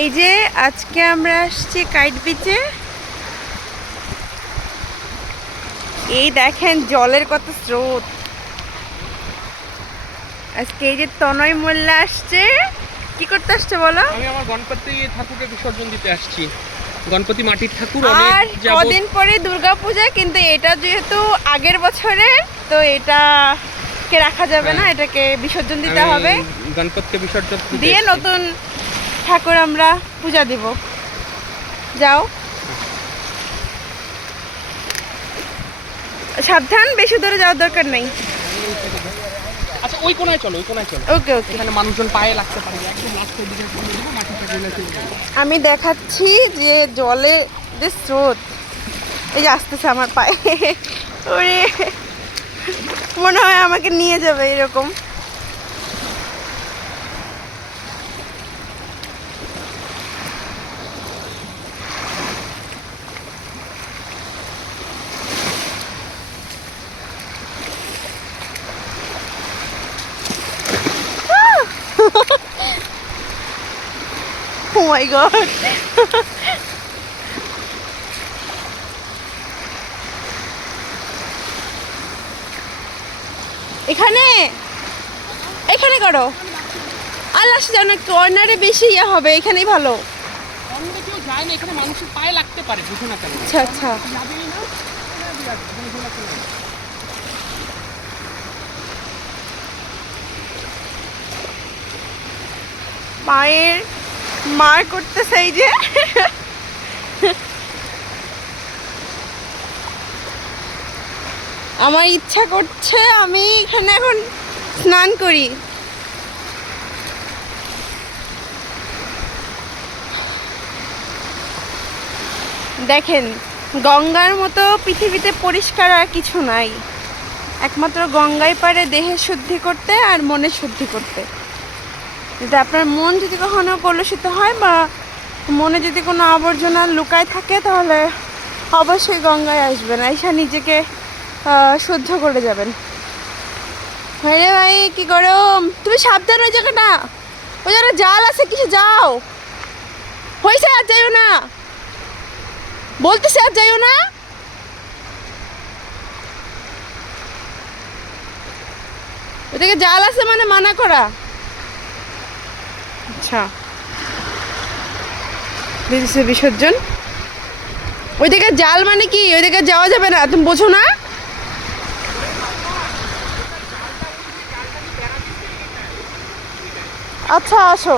এই যে আজকে আমরা আসছি কাইট বিচে। এই দেখেন জলের কত স্রোত। আজকে এই যে তনয় মোল্লা আসছে। কি করতে আসছে বলো? আমি আমার গণপতি ঠাকুরকে বিসর্জন দিতে আসছি। গণপতি মাটির ঠাকুর। আর কদিন পরে দুর্গাপূজা, কিন্তু এটা যেহেতু আগের বছরের, তো এটাকে রাখা যাবে না, এটাকে বিসর্জন দিতে হবে। গণপতিকে বিসর্জন দিয়ে নতুন ঠাকুর আমরা পূজা দিব। যাও, সাবধান, বেশি দূরে যাওয়ার দরকার নেই। আচ্ছা, ওই কোনায় চলো, ওই কোনায় চলো। ওকে ওকে। এখানে মানুষজন পায়ে লাগতে পারে, একদম লাস্টের দিকে মাটিটা ঢেলে চলে। আমি দেখাচ্ছি যে জলে যে স্রোত, এই যে আসতেছে আমার পায়ে। ওরে, মনে হয় আমাকে নিয়ে যাবে এরকম। Oh my god. এখানে এখানে করো। আর লাস্টে যেন কর্নারে বেশি ইয়ে হবে, এখানেই ভালো। অন্য কেউ যায় না, এখানে মানুষের পায়ে লাগতে পারে, বুঝো না কেন? আচ্ছা আচ্ছা। মায়ের মার করতেছে এই যে। আমার ইচ্ছা করছে আমি এখানে এখন স্নান করি। দেখেন, গঙ্গার মতো পৃথিবীতে পরিষ্কার আর কিছু নাই। একমাত্র গঙ্গাই পারে দেহের শুদ্ধি করতে আর মনের শুদ্ধি করতে। যদি আপনার মন যদি কখনো কলুষিত হয় বা মনে যদি কোনো আবর্জনা লুকায় থাকে, তাহলে অবশ্যই গঙ্গায় আসবেন, এসে নিজেকে শুদ্ধ করে যাবেন। আরে ভাই, কি গরম! তুমি সাবধান, ওই জায়গাটা, ওই জায়গাটা জাল আছে, কিছু যাও। হয়েছে, আর যাইও না বলতেছে, আর যাইও না। ওইদিকে জাল আছে মানে মানা করা। আচ্ছা, দিদিছে বিসর্জন। ওইদিকে জাল মানে কি? ওইদিকে যাওয়া যাবে না, তুমি বোঝো না? আচ্ছা, আসো।